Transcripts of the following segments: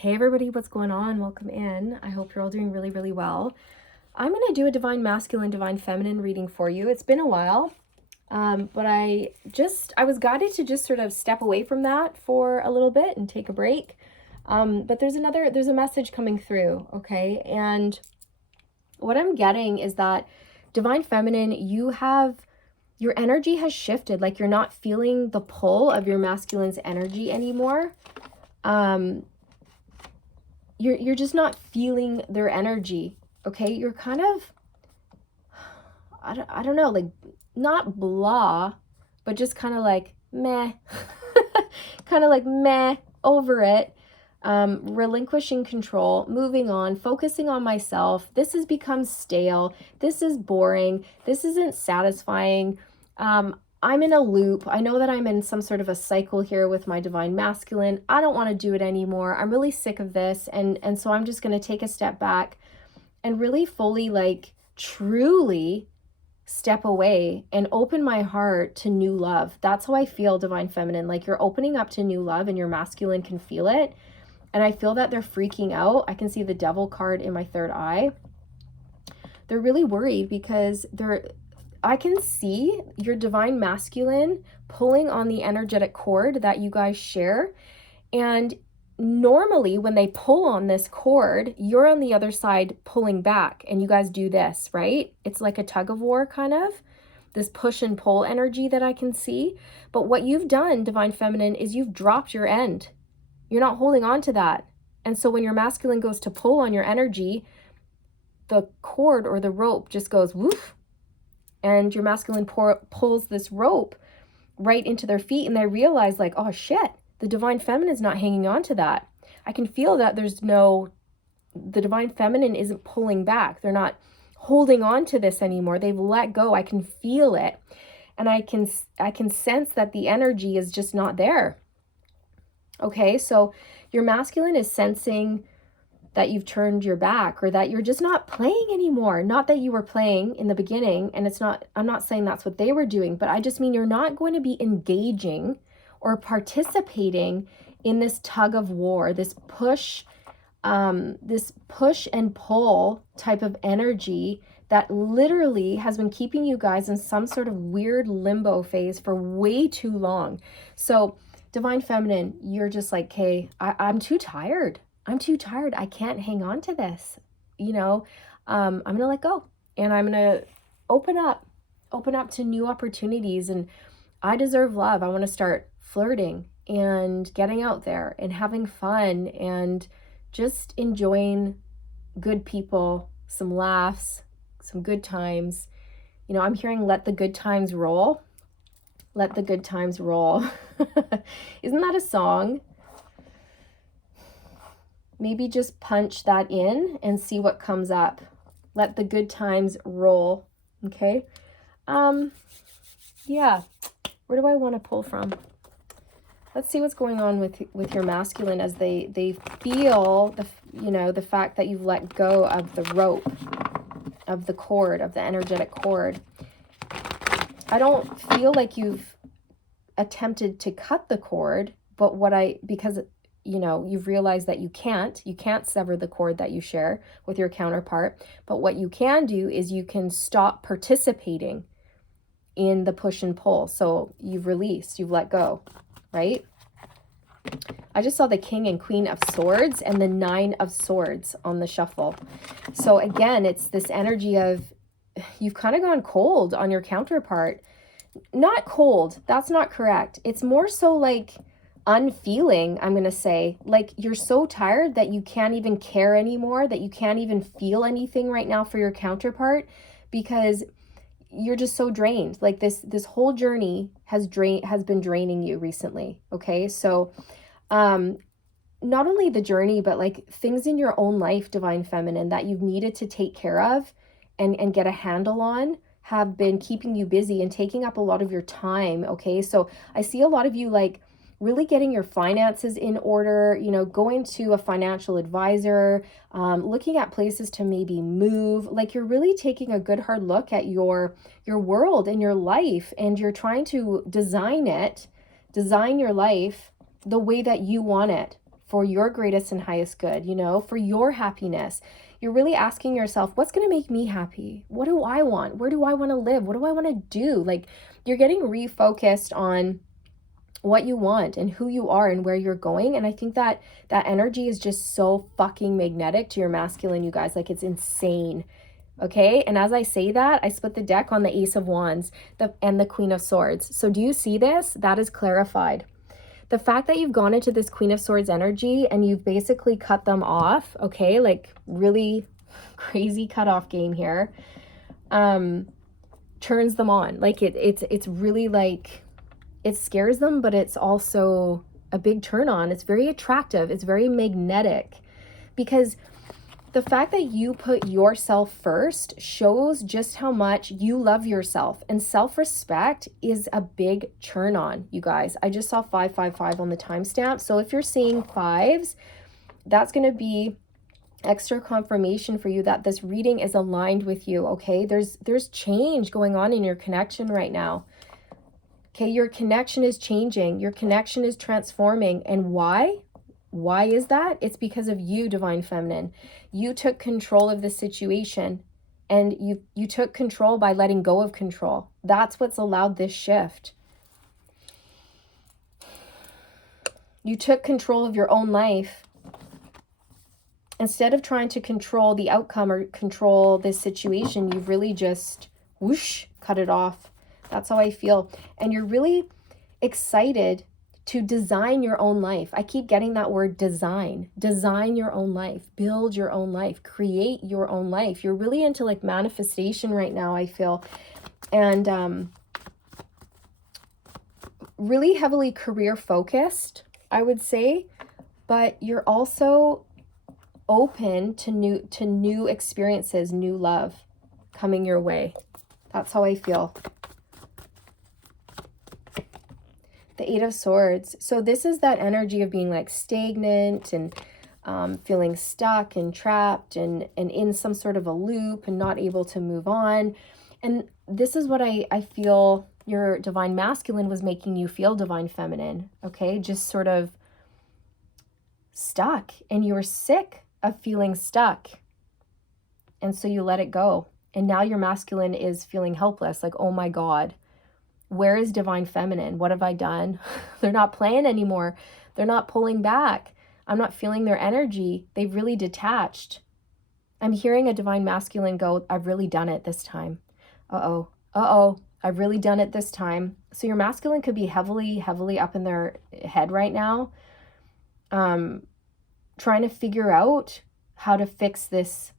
Hey everybody, what's going on? Welcome in. I hope you're all doing really, really well. I'm going to do a divine masculine, divine feminine reading for you. It's been a while, but I was guided to just sort of step away from that for a little bit and take a break. But there's a message coming through, okay? And what I'm getting is that divine feminine, your energy has shifted. Like you're not feeling the pull of your masculine's energy anymore. You're just not feeling their energy, okay? You're kind of, I don't know, like not blah, but just kind of like meh, kind of like meh, over it, relinquishing control, moving on, focusing on myself. This has become stale. This is boring. This isn't satisfying. I'm in a loop. I know that I'm in some sort of a cycle here with my divine masculine. I don't want to do it anymore. I'm really sick of this. And so I'm just going to take a step back and really fully, like, truly step away and open my heart to new love. That's how I feel, divine feminine. Like you're opening up to new love and your masculine can feel it. And I feel that they're freaking out. I can see the devil card in my third eye. They're really worried because I can see your divine masculine pulling on the energetic cord that you guys share. And normally when they pull on this cord, you're on the other side pulling back and you guys do this, right? It's like a tug of war kind of, this push and pull energy that I can see. But what you've done, divine feminine, is you've dropped your end. You're not holding on to that. And so when your masculine goes to pull on your energy, the cord or the rope just goes woof. And your masculine pulls this rope right into their feet and they realize like, oh shit, the divine feminine is not hanging on to that. I can feel that the divine feminine isn't pulling back. They're not holding on to this anymore. They've let go. I can feel it. And I can sense that the energy is just not there. Okay, so your masculine is sensing that you've turned your back or that you're just not playing anymore. Not that you were playing in the beginning, and I'm not saying that's what they were doing, but I just mean you're not going to be engaging or participating in this tug of war, this push and pull type of energy that literally has been keeping you guys in some sort of weird limbo phase for way too long. So divine feminine, you're just like, okay, I'm too tired. I can't hang on to this. I'm going to let go and I'm going to open up to new opportunities. And I deserve love. I want to start flirting and getting out there and having fun and just enjoying good people, some laughs, some good times. I'm hearing let the good times roll. Let the good times roll. Isn't that a song? Maybe just punch that in and see what comes up. Let the good times roll. Okay. Yeah. Where do I want to pull from? Let's see what's going on with your masculine as they feel the fact that you've let go of the rope, of the cord, of the energetic cord. I don't feel like you've attempted to cut the cord, but because you've realized that you can't sever the cord that you share with your counterpart. But what you can do is you can stop participating in the push and pull. So you've released, you've let go, right? I just saw the King and Queen of Swords and the Nine of Swords on the shuffle. So again, it's this energy of you've kind of gone cold on your counterpart. Not cold, that's not correct. It's more so like unfeeling, I'm going to say. Like you're so tired that you can't even care anymore, that you can't even feel anything right now for your counterpart because you're just so drained. Like this whole journey has been draining you recently. Okay. So, not only the journey, but like things in your own life, divine feminine, that you've needed to take care of and get a handle on have been keeping you busy and taking up a lot of your time. Okay. So I see a lot of you like really getting your finances in order, going to a financial advisor, looking at places to maybe move. Like you're really taking a good hard look at your world and your life, and you're trying to design your life the way that you want it for your greatest and highest good, you know, for your happiness. You're really asking yourself, what's going to make me happy? What do I want? Where do I want to live? What do I want to do? Like, you're getting refocused on what you want and who you are and where you're going. And I think that that energy is just so fucking magnetic to your masculine, you guys. Like, it's insane. Okay. And as I say that, I split the deck on the Ace of Wands and the Queen of Swords. So do you see this? That is clarified. The fact that you've gone into this Queen of Swords energy and you've basically cut them off, okay, like really crazy cutoff game here, turns them on. Like it's really like, it scares them, but it's also a big turn on. It's very attractive. It's very magnetic, because the fact that you put yourself first shows just how much you love yourself, and self-respect is a big turn on, you guys. I just saw 555 on the timestamp. So if you're seeing fives, that's going to be extra confirmation for you that this reading is aligned with you. Okay. There's change going on in your connection right now. Okay. Your connection is changing. Your connection is transforming. And why? Why is that? It's because of you, Divine Feminine. You took control of the situation, and you took control by letting go of control. That's what's allowed this shift. You took control of your own life. Instead of trying to control the outcome or control this situation, you've really just whoosh, cut it off. That's how I feel. And you're really excited to design your own life. I keep getting that word design. Design your own life. Build your own life. Create your own life. You're really into like manifestation right now, I feel. And really heavily career focused, I would say. But you're also open to new experiences, new love coming your way. That's how I feel. The Eight of Swords. So this is that energy of being like stagnant and feeling stuck and trapped and in some sort of a loop and not able to move on. And this is what I feel your Divine Masculine was making you feel, Divine Feminine. Okay, just sort of stuck, and you were sick of feeling stuck. And so you let it go. And now your masculine is feeling helpless, like, oh my God, where is Divine Feminine? What have I done? They're not playing anymore. They're not pulling back. I'm not feeling their energy. They've really detached. I'm hearing a Divine Masculine go, I've really done it this time. Uh-oh, I've really done it this time. So your masculine could be heavily up in their head right now, trying to figure out how to fix this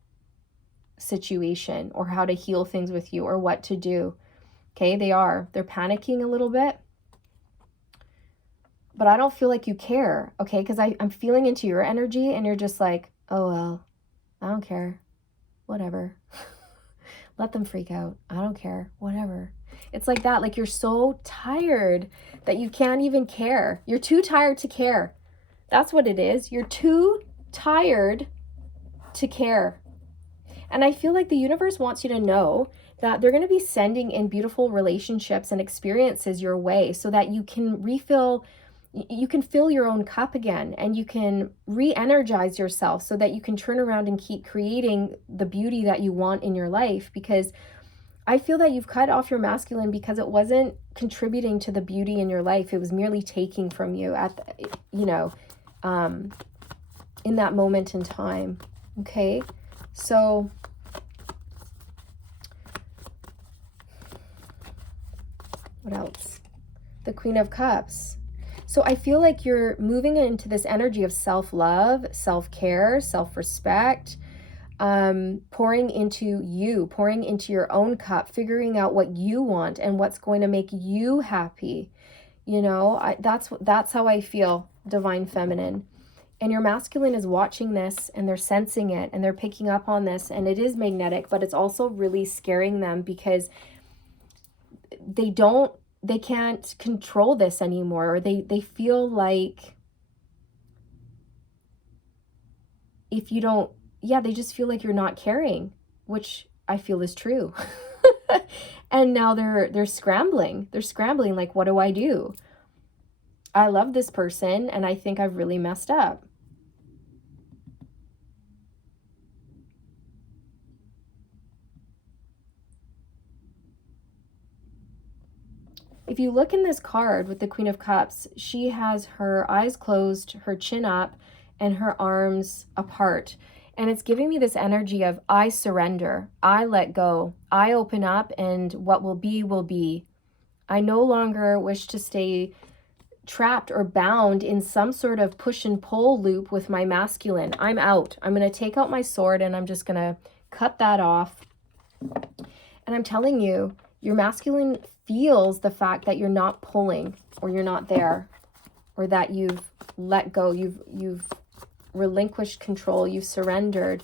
situation or how to heal things with you or what to do. Okay, they're panicking a little bit, but I don't feel like you care. Okay, because I'm feeling into your energy, and you're just like, oh well, I don't care, whatever. Let them freak out. I don't care, whatever. It's like that. Like, you're so tired that you can't even care. You're too tired to care. That's what it is. You're too tired to care. And I feel like the universe wants you to know that they're going to be sending in beautiful relationships and experiences your way so that you can you can fill your own cup again, and you can re-energize yourself so that you can turn around and keep creating the beauty that you want in your life. Because I feel that you've cut off your masculine because it wasn't contributing to the beauty in your life. It was merely taking from you at the, in that moment in time. Okay, so what else? The Queen of Cups. So I feel like you're moving into this energy of self-love, self-care, self-respect, pouring into you, pouring into your own cup, figuring out what you want and what's going to make you happy. You know, that's how I feel, Divine Feminine. And your masculine is watching this, and they're sensing it, and they're picking up on this, and it is magnetic, but it's also really scaring them because they can't control this anymore, or they feel like if you don't, they just feel like you're not caring, which I feel is true. And now they're scrambling. They're scrambling like, what do I do? I love this person, and I think I've really messed up. if you look in this card with the Queen of Cups, she has her eyes closed, her chin up, and her arms apart. And it's giving me this energy of I surrender, I let go, I open up, and what will be will be. I no longer wish to stay trapped or bound in some sort of push and pull loop with my masculine. I'm out. I'm going to take out my sword and I'm just going to cut that off. And I'm telling you, your masculine feels the fact that you're not pulling, or you're not there, or that you've let go, you've relinquished control, you've surrendered.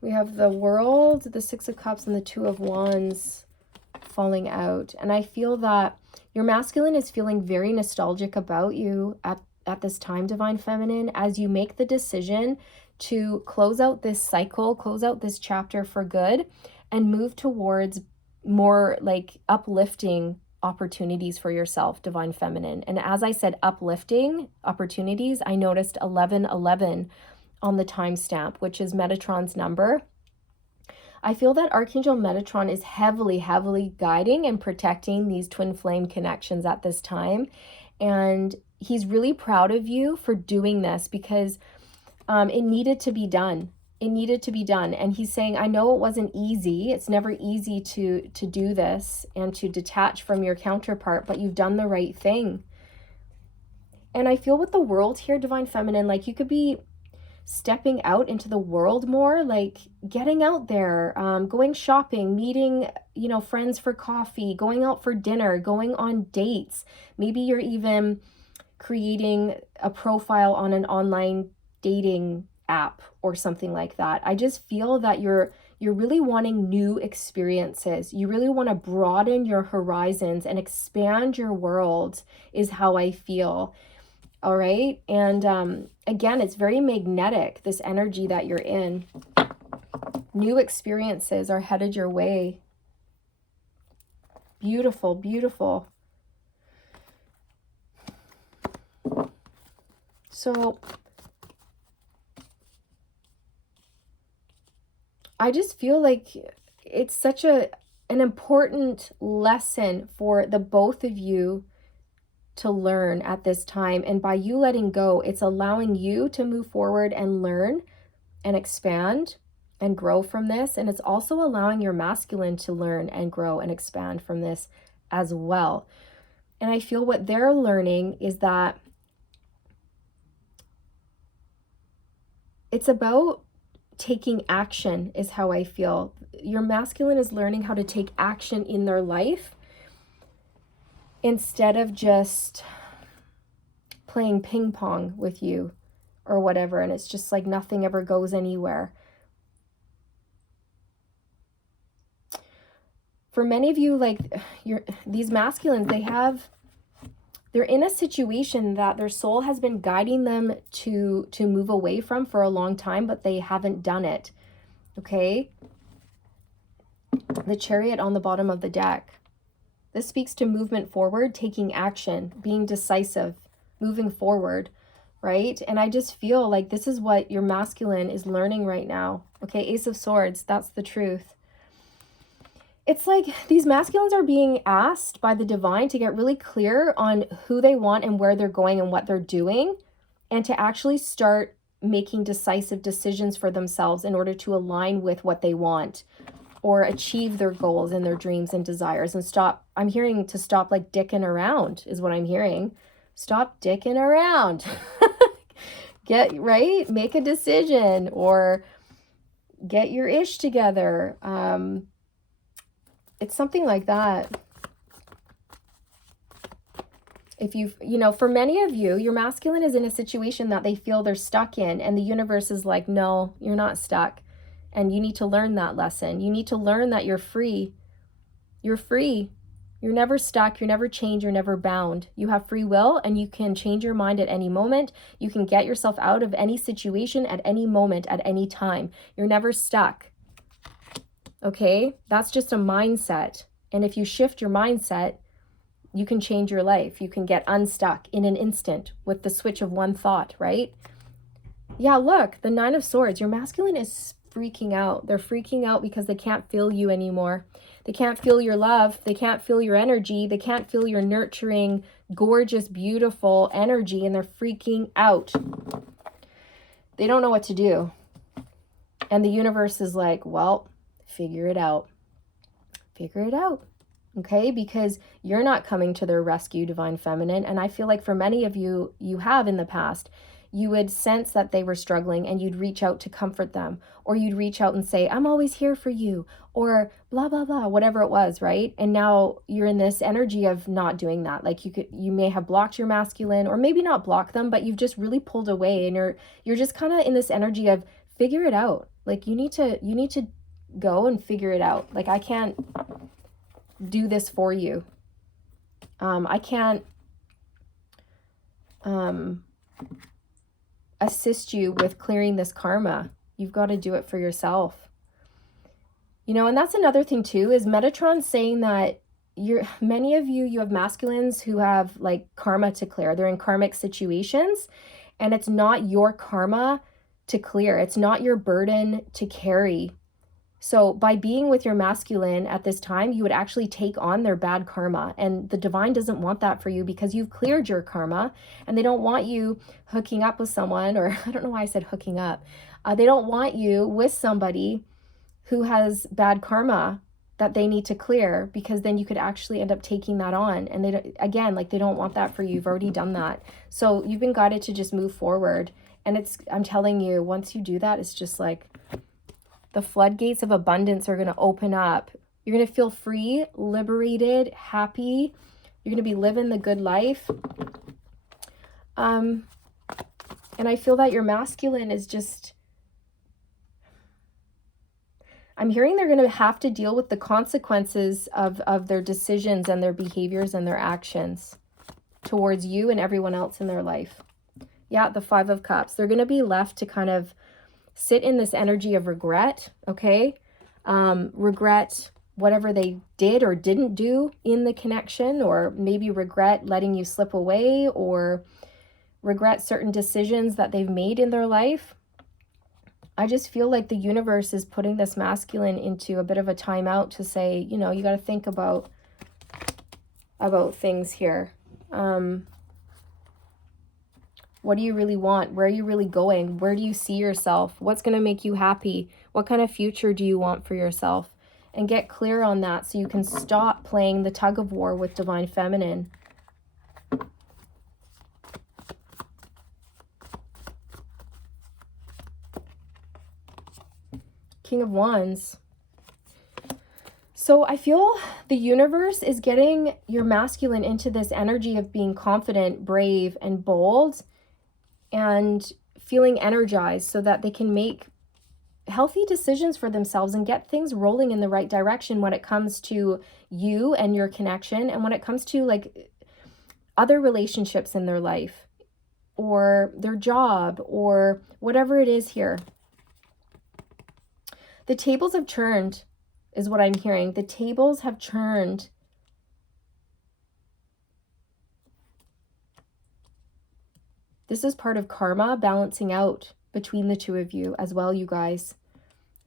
We have the World, the Six of Cups, and the Two of Wands falling out. And I feel that your masculine is feeling very nostalgic about you at this time, Divine Feminine, as you make the decision to close out this cycle, close out this chapter for good, and move towards more like uplifting opportunities for yourself, Divine Feminine. And as I said, uplifting opportunities, I noticed 1111 on the timestamp, which is Metatron's number. I feel that Archangel Metatron is heavily, heavily guiding and protecting these twin flame connections at this time. And he's really proud of you for doing this, because it needed to be done. It needed to be done. And he's saying, I know it wasn't easy. It's never easy to do this and to detach from your counterpart, but you've done the right thing. And I feel with the World here, Divine Feminine, like you could be stepping out into the world more, like getting out there, going shopping, meeting, friends for coffee, going out for dinner, going on dates. Maybe you're even creating a profile on an online dating app or something like that. I just feel that you're really wanting new experiences. You really want to broaden your horizons and expand your world, is how I feel. All right. And again, it's very magnetic, this energy that you're in. New experiences are headed your way. Beautiful, beautiful. So I just feel like it's such an important lesson for the both of you to learn at this time. And by you letting go, it's allowing you to move forward and learn and expand and grow from this. And it's also allowing your masculine to learn and grow and expand from this as well. And I feel what they're learning is that it's about taking action, is how I feel. Your masculine is learning how to take action in their life instead of just playing ping pong with you or whatever. And it's just like nothing ever goes anywhere. For many of you, like these masculines, they're in a situation that their soul has been guiding them to move away from for a long time, but they haven't done it. Okay? The Chariot on the bottom of the deck. This speaks to movement forward, taking action, being decisive, moving forward, right? And I just feel like this is what your masculine is learning right now. Okay, Ace of Swords, that's the truth. It's like these masculines are being asked by the divine to get really clear on who they want and where they're going and what they're doing, and to actually start making decisive decisions for themselves in order to align with what they want or achieve their goals and their dreams and desires. And stop, I'm hearing to stop like dicking around is what I'm hearing. Stop dicking around. Get right, make a decision, or get your ish together. It's something like that. If for many of you, your masculine is in a situation that they feel they're stuck in, and the universe is like, no, you're not stuck. And you need to learn that lesson. You need to learn that you're free. You're free. You're never stuck. You're never chained. You're never bound. You have free will, and you can change your mind at any moment. You can get yourself out of any situation at any moment, at any time. You're never stuck. Okay? That's just a mindset. And if you shift your mindset, you can change your life. You can get unstuck in an instant with the switch of one thought, right? Yeah, look, the Nine of Swords. Your masculine is freaking out. They're freaking out because they can't feel you anymore. They can't feel your love. They can't feel your energy. They can't feel your nurturing, gorgeous, beautiful energy, and they're freaking out. They don't know what to do. And the universe is like, well, figure it out. Figure it out. Okay? Because you're not coming to their rescue, Divine Feminine. And I feel like for many of you, you have in the past, you would sense that they were struggling and you'd reach out to comfort them, or you'd reach out and say, I'm always here for you, or blah, blah, blah, whatever it was, right? And now you're in this energy of not doing that. Like you may have blocked your masculine, or maybe not blocked them, but you've just really pulled away, and you're just kind of in this energy of figure it out. Like you need to go and figure it out. Like I can't do this for you. I can't assist you with clearing this karma. You've got to do it for yourself. You know, and that's another thing too, is Metatron saying that many of you have masculines who have like karma to clear. They're in karmic situations, and it's not your karma to clear. It's not your burden to carry. So by being with your masculine at this time, you would actually take on their bad karma. And the divine doesn't want that for you, because you've cleared your karma, and they don't want you hooking up with someone, or I don't know why I said hooking up. They don't want you with somebody who has bad karma that they need to clear, because then you could actually end up taking that on. And they don't, again, like they don't want that for you. You've already done that. So you've been guided to just move forward. And I'm telling you, once you do that, it's just like, the floodgates of abundance are going to open up. You're going to feel free, liberated, happy. You're going to be living the good life. And I feel that your masculine is just, I'm hearing they're going to have to deal with the consequences of their decisions and their behaviors and their actions towards you and everyone else in their life. Yeah, the 5 of Cups. They're going to be left to kind of sit in this energy of regret, okay? Regret whatever they did or didn't do in the connection, or maybe regret letting you slip away, or regret certain decisions that they've made in their life. I just feel like the universe is putting this masculine into a bit of a timeout to say, you know, you got to think about things here. What do you really want? Where are you really going? Where do you see yourself? What's going to make you happy? What kind of future do you want for yourself? And get clear on that so you can stop playing the tug of war with Divine Feminine. King of Wands. So I feel the universe is getting your masculine into this energy of being confident, brave, and bold, and feeling energized so that they can make healthy decisions for themselves and get things rolling in the right direction when it comes to you and your connection, and when it comes to like other relationships in their life or their job or whatever it is here. The tables have turned is what I'm hearing. The tables have turned. This is part of karma balancing out between the two of you as well, you guys.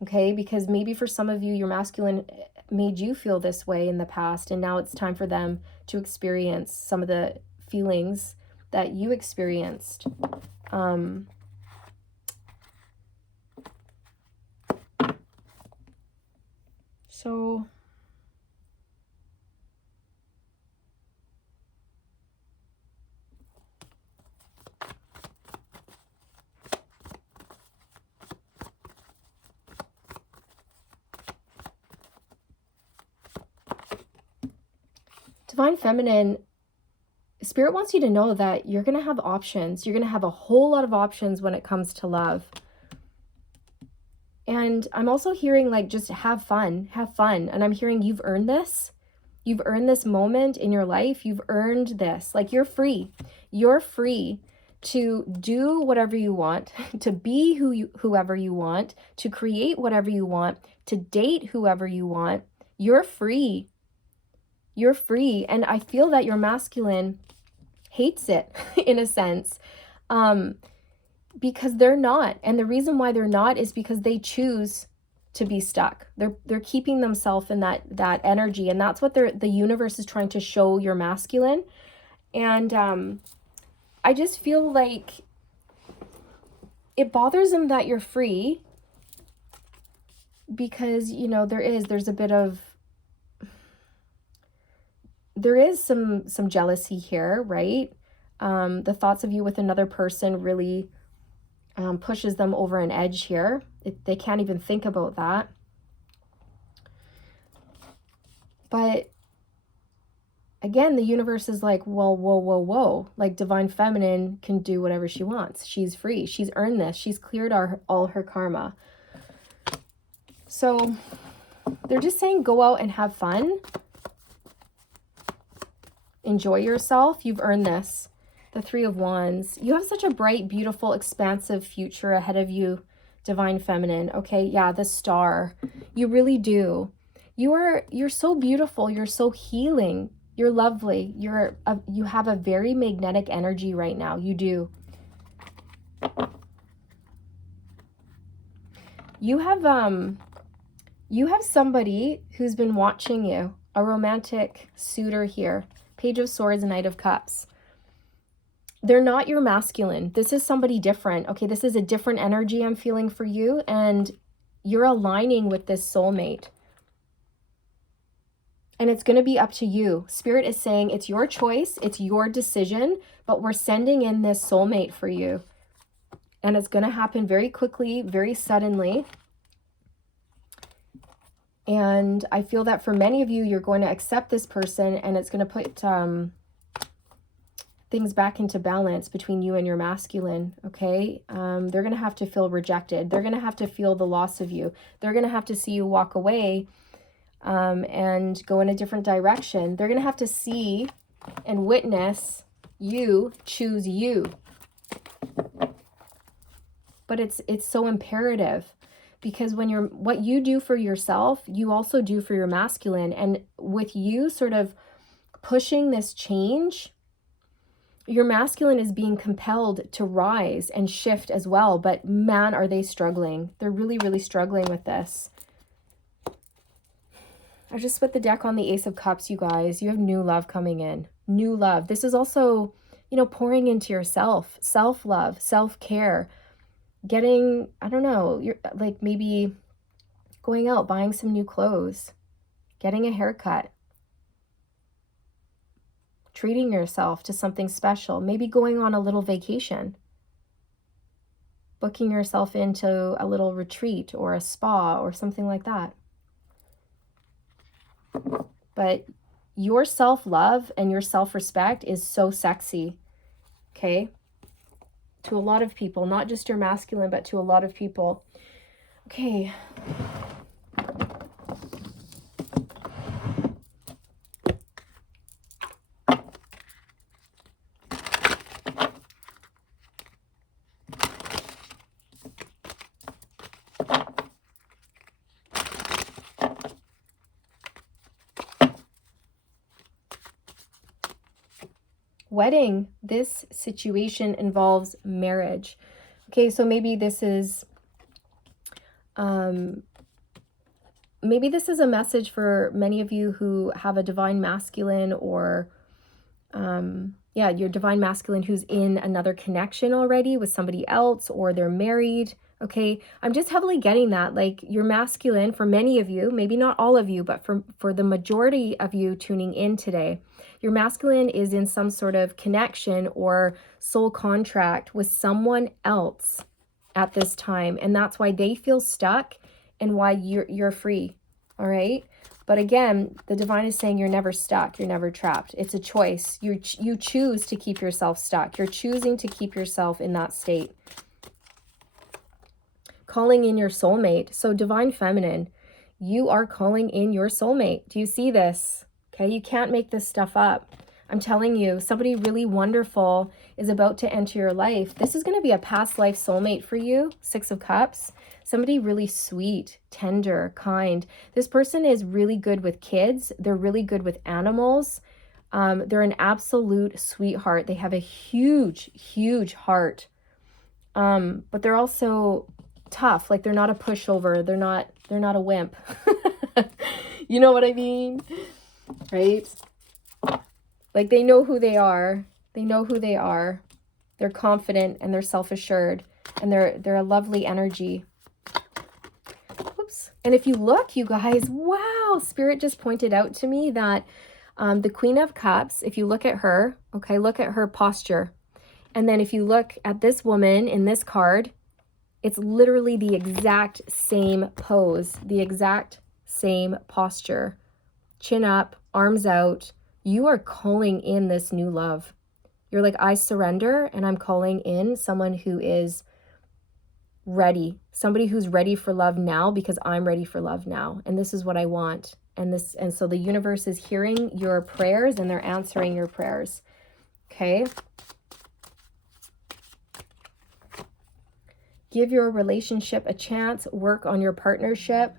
Okay, because maybe for some of you, your masculine made you feel this way in the past, and now it's time for them to experience some of the feelings that you experienced. So Divine Feminine, Spirit wants you to know that you're going to have options. You're going to have a whole lot of options when it comes to love. And I'm also hearing like, just have fun, have fun. And I'm hearing you've earned this. You've earned this moment in your life. You've earned this. Like you're free. You're free to do whatever you want, to be whoever you want, to create whatever you want, to date whoever you want. You're free. You're free. And I feel that your masculine hates it in a sense, because they're not. And the reason why they're not is because they choose to be stuck. They're keeping themselves in that energy, and that's what the universe is trying to show your masculine. And I just feel like it bothers them that you're free, because, you know, there's a bit of, there is some jealousy here, right? The thoughts of you with another person really pushes them over an edge here. They can't even think about that. But again, the universe is like, well, whoa. Like, divine feminine can do whatever she wants. She's free. She's earned this. She's cleared all her karma. So they're just saying, go out and have fun. Enjoy yourself. You've earned this. The Three of Wands. You have such a bright, beautiful, expansive future ahead of you, divine feminine. Okay, yeah, the Star. You really do. You're so beautiful. You're so healing. You're lovely. You have a very magnetic energy right now. You do. You have somebody who's been watching you, a romantic suitor here. Page of Swords, Knight of Cups. They're not your masculine. This is somebody different. Okay, this is a different energy I'm feeling for you, and you're aligning with this soulmate. And it's going to be up to you. Spirit is saying it's your choice, it's your decision, but we're sending in this soulmate for you. And it's going to happen very quickly, very suddenly. And I feel that for many of you, you're going to accept this person, and it's going to put things back into balance between you and your masculine, okay? They're going to have to feel rejected. They're going to have to feel the loss of you. They're going to have to see you walk away and go in a different direction. They're going to have to see and witness you choose you. But it's so imperative, because when what you do for yourself, you also do for your masculine. And with you sort of pushing this change, your masculine is being compelled to rise and shift as well. But man, are they struggling. They're really, really struggling with this. I just put the deck on the Ace of Cups, you guys. You have new love coming in. New love. This is also, you know, pouring into yourself. Self-love, self-care. Getting, I don't know, you're like maybe going out, buying some new clothes. Getting a haircut. Treating yourself to something special. Maybe going on a little vacation. Booking yourself into a little retreat or a spa or something like that. But your self-love and your self-respect is so sexy, okay? To a lot of people, not just your masculine, but to a lot of people. Okay. Wedding. This situation involves marriage. Okay, so maybe this is a message for many of you who have a divine masculine, or your divine masculine who's in another connection already with somebody else, or they're married. Okay, I'm just heavily getting that, like, your masculine, for many of you, maybe not all of you, but for the majority of you tuning in today, your masculine is in some sort of connection or soul contract with someone else at this time. And that's why they feel stuck and why you're free. All right. But again, the divine is saying you're never stuck. You're never trapped. It's a choice. You choose to keep yourself stuck. You're choosing to keep yourself in that state. Calling in your soulmate. So divine feminine, you are calling in your soulmate. Do you see this? Okay, you can't make this stuff up. I'm telling you, somebody really wonderful is about to enter your life. This is going to be a past life soulmate for you. Six of Cups. Somebody really sweet, tender, kind. This person is really good with kids. They're really good with animals. They're an absolute sweetheart. They have a huge, huge heart. But they're also tough. Like they're not a pushover. They're not a wimp. You know what I mean? Right? Like they know who they are. They know who they are. They're confident and they're self-assured, and they're a lovely energy. Oops. And if you look, you guys, wow, Spirit just pointed out to me that the Queen of Cups, if you look at her, okay, look at her posture. And then if you look at this woman in this card, it's literally the exact same pose, the exact same posture. Chin up, arms out. You are calling in this new love. You're like, I surrender, and I'm calling in someone who is ready, somebody who's ready for love now, because I'm ready for love now. And this is what I want. And so the universe is hearing your prayers and they're answering your prayers. Okay. Give your relationship a chance. Work on your partnership.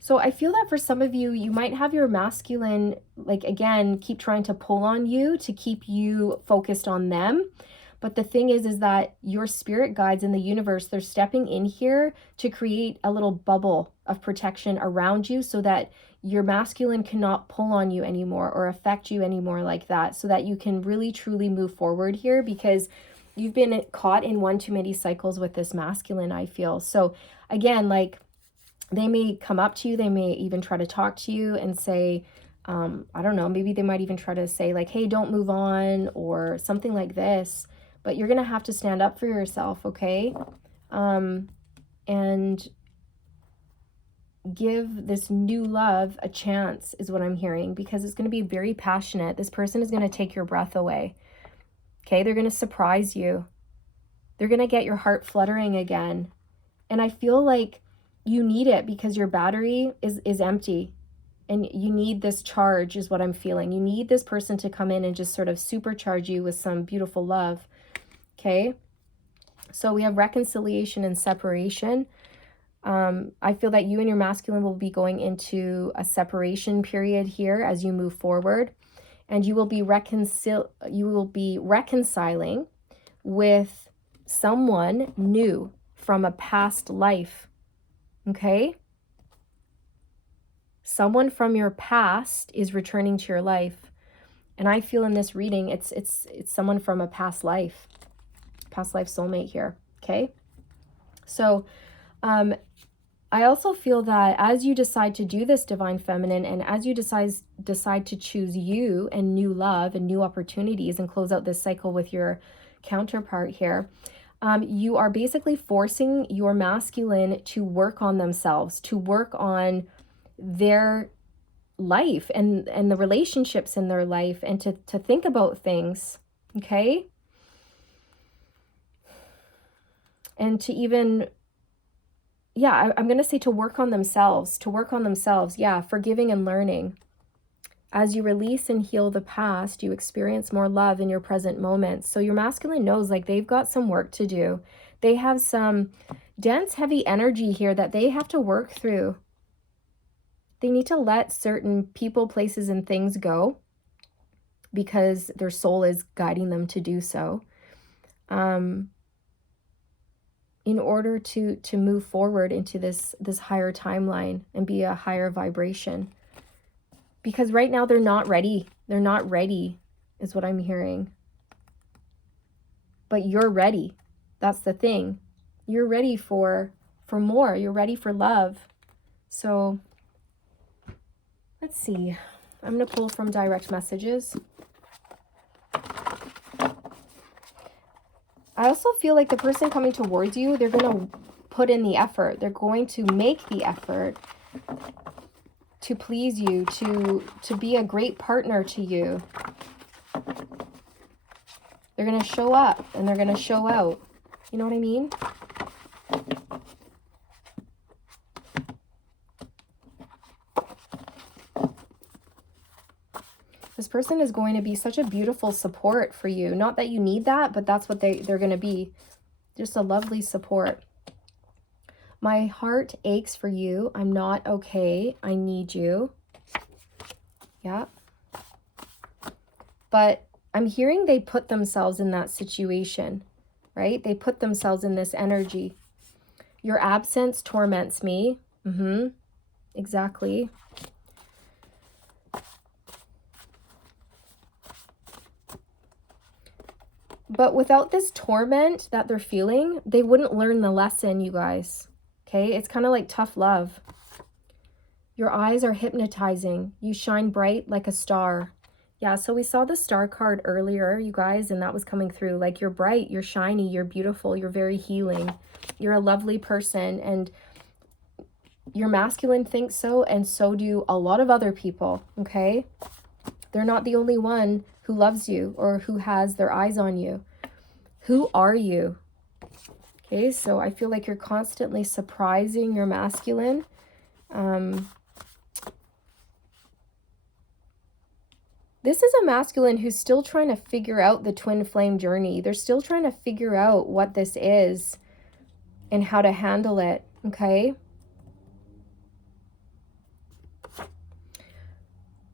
So I feel that for some of you, you might have your masculine, like, again, keep trying to pull on you to keep you focused on them. But the thing is that your spirit guides in the universe, they're stepping in here to create a little bubble of protection around you so that your masculine cannot pull on you anymore or affect you anymore like that, so that you can really truly move forward here, because you've been caught in one too many cycles with this masculine, I feel. So again, like, they may come up to you, they may even try to talk to you and say, I don't know, maybe they might even try to say like, hey, don't move on or something like this. But you're going to have to stand up for yourself, okay? And give this new love a chance is what I'm hearing, because it's going to be very passionate. This person is going to take your breath away, okay? They're going to surprise you. They're going to get your heart fluttering again. And I feel like you need it because your battery is empty. And you need this charge is what I'm feeling. You need this person to come in and just sort of supercharge you with some beautiful love. Okay. So we have reconciliation and separation. I feel that you and your masculine will be going into a separation period here as you move forward. And you will be reconciling with someone new from a past life. Okay? Someone from your past is returning to your life. And I feel in this reading, it's someone from a past life soulmate here. Okay? So, I also feel that as you decide to do this divine feminine, and as you decide to choose you and new love and new opportunities and close out this cycle with your counterpart here, you are basically forcing your masculine to work on themselves, to work on their life and the relationships in their life, and to think about things, okay? And to even, yeah, I'm going to say to work on themselves, yeah, forgiving and learning. As you release and heal the past, you experience more love in your present moments. So your masculine knows like they've got some work to do. They have some dense, heavy energy here that they have to work through. They need to let certain people, places, and things go because their soul is guiding them to do so. In order to move forward into this higher timeline and be a higher vibration. Because right now they're not ready. They're not ready is what I'm hearing. But you're ready. That's the thing. You're ready for more. You're ready for love. So let's see. I'm going to pull from direct messages. I also feel like the person coming towards you, they're going to put in the effort. They're going to make the effort to please you, to be a great partner to you. They're going to show up and they're going to show out. You know what I mean? This person is going to be such a beautiful support for you. Not that you need that, but that's what they're going to be. Just a lovely support. My heart aches for you. I'm not okay. I need you. Yeah. But I'm hearing they put themselves in that situation, right? They put themselves in this energy. Your absence torments me. Exactly. But without this torment that they're feeling, they wouldn't learn the lesson, you guys. Okay? It's kind of like tough love. Your eyes are hypnotizing. You shine bright like a star. Yeah, so we saw the star card earlier, you guys, and that was coming through. Like, you're bright, you're shiny, you're beautiful, you're very healing. You're a lovely person, and your masculine thinks so, and so do a lot of other people, okay? They're not the only one who loves you or who has their eyes on you. Who are you? Okay, so I feel like you're constantly surprising your masculine. This is a masculine who's still trying to figure out the twin flame journey. They're still trying to figure out what this is and how to handle it, okay?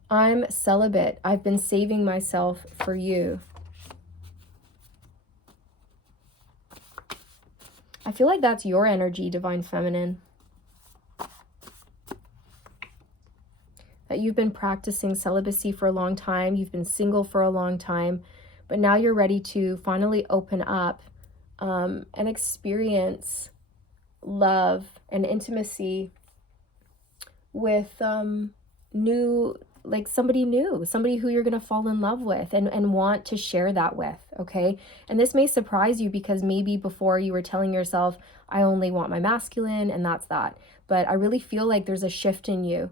I'm celibate. I've been saving myself for you. I feel like that's your energy, Divine Feminine. That you've been practicing celibacy for a long time. You've been single for a long time. But now you're ready to finally open up and experience love and intimacy with somebody new, somebody who you're going to fall in love with and want to share that with, okay? And this may surprise you because maybe before you were telling yourself, I only want my masculine and that's that. But I really feel like there's a shift in you.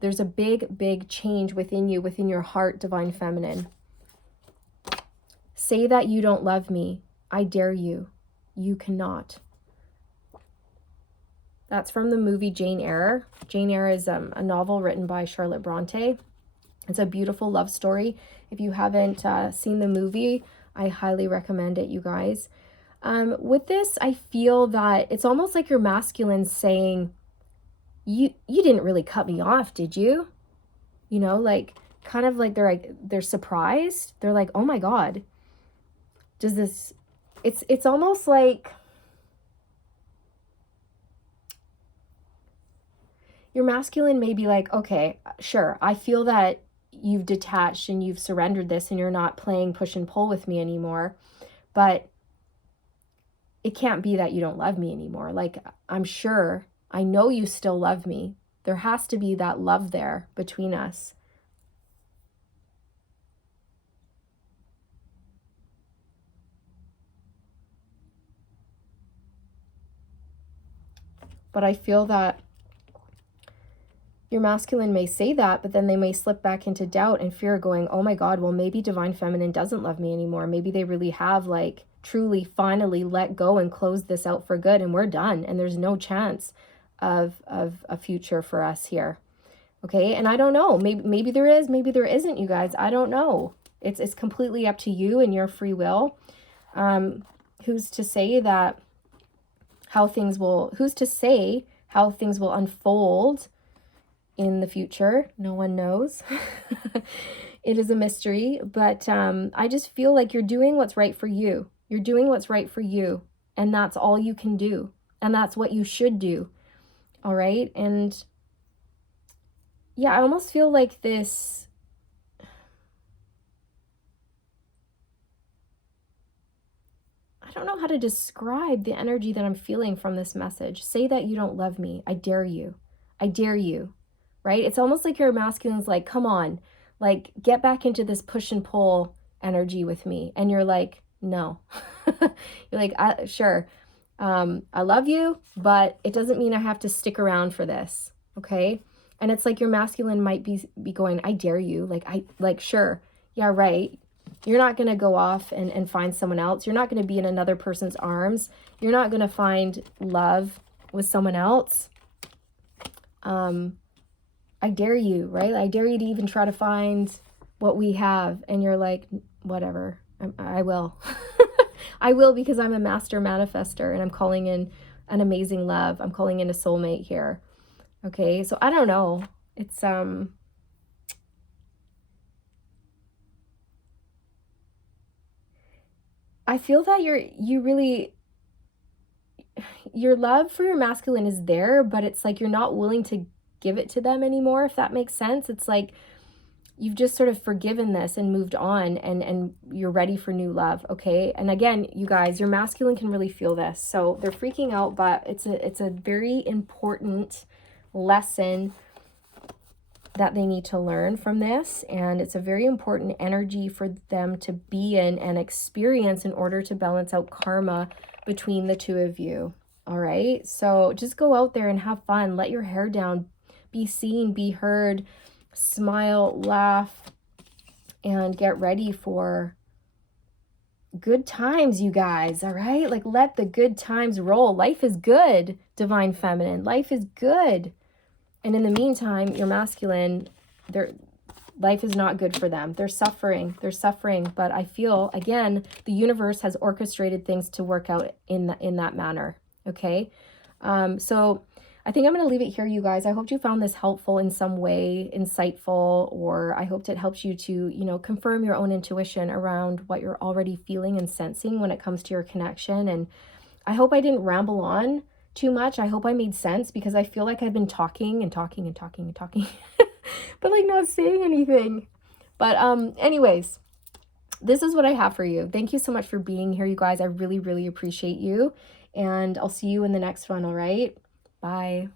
There's a big, big change within you, within your heart, Divine Feminine. Say that you don't love me. I dare you. You cannot. That's from the movie Jane Eyre. Jane Eyre is a novel written by Charlotte Bronte. It's a beautiful love story. If you haven't seen the movie, I highly recommend it, you guys. With this, I feel that it's almost like your masculine saying, you didn't really cut me off, did you? You know, like, kind of like they're surprised. They're like, oh my God, does this, it's almost like your masculine may be like, okay, sure, I feel that you've detached and you've surrendered this and you're not playing push and pull with me anymore, but it can't be that you don't love me anymore. Like, I'm sure, I know you still love me. There has to be that love there between us. But I feel that your masculine may say that, but then they may slip back into doubt and fear, going, oh my God, well, maybe Divine Feminine doesn't love me anymore. Maybe they really have, like, truly finally let go and closed this out for good, and we're done, and there's no chance of a future for us here. Okay, and I don't know, maybe there is, maybe there isn't, you guys. I don't know. It's completely up to you and your free will. Who's to say how things will unfold in the future? No one knows. It is a mystery, but I just feel like you're doing what's right for you. You're doing what's right for you, and that's all you can do, and that's what you should do. All right? And yeah, I almost feel like this, I don't know how to describe the energy that I'm feeling from this message. Say that you don't love me. I dare you. I dare you. Right? It's almost like your masculine's like, come on, like, get back into this push and pull energy with me. And you're like, no. You're like, sure, I love you, but it doesn't mean I have to stick around for this. Okay? And it's like your masculine might be going, I dare you. Like, sure. Yeah, right. You're not going to go off and find someone else. You're not going to be in another person's arms. You're not going to find love with someone else. I dare you, right? I dare you to even try to find what we have. And you're like, whatever, I will. I will, because I'm a master manifester and I'm calling in an amazing love. I'm calling in a soulmate here. Okay, so I don't know. It's I feel that your love for your masculine is there, but it's like you're not willing to give it to them anymore, if that makes sense. It's like you've just sort of forgiven this and moved on, and you're ready for new love, okay? And again, you guys, your masculine can really feel this. So they're freaking out, but it's a very important lesson that they need to learn from this, and it's a very important energy for them to be in and experience in order to balance out karma between the two of you. All right, so just go out there and have fun, let your hair down, be seen, be heard, smile, laugh, and get ready for good times, you guys. All right, like, let the good times roll. Life is good, divine feminine, life is good. And in the meantime, your masculine, life is not good for them. They're suffering. But I feel, again, the universe has orchestrated things to work out in that manner. Okay. So I think I'm going to leave it here, you guys. I hope you found this helpful in some way, insightful, or I hoped it helps you to, confirm your own intuition around what you're already feeling and sensing when it comes to your connection. And I hope I didn't ramble on too much. I hope I made sense, because I feel like I've been talking and talking and talking and talking, but like not saying anything. But anyways, this is what I have for you. Thank you so much for being here, you guys. I really, really appreciate you. And I'll see you in the next one, all right? Bye.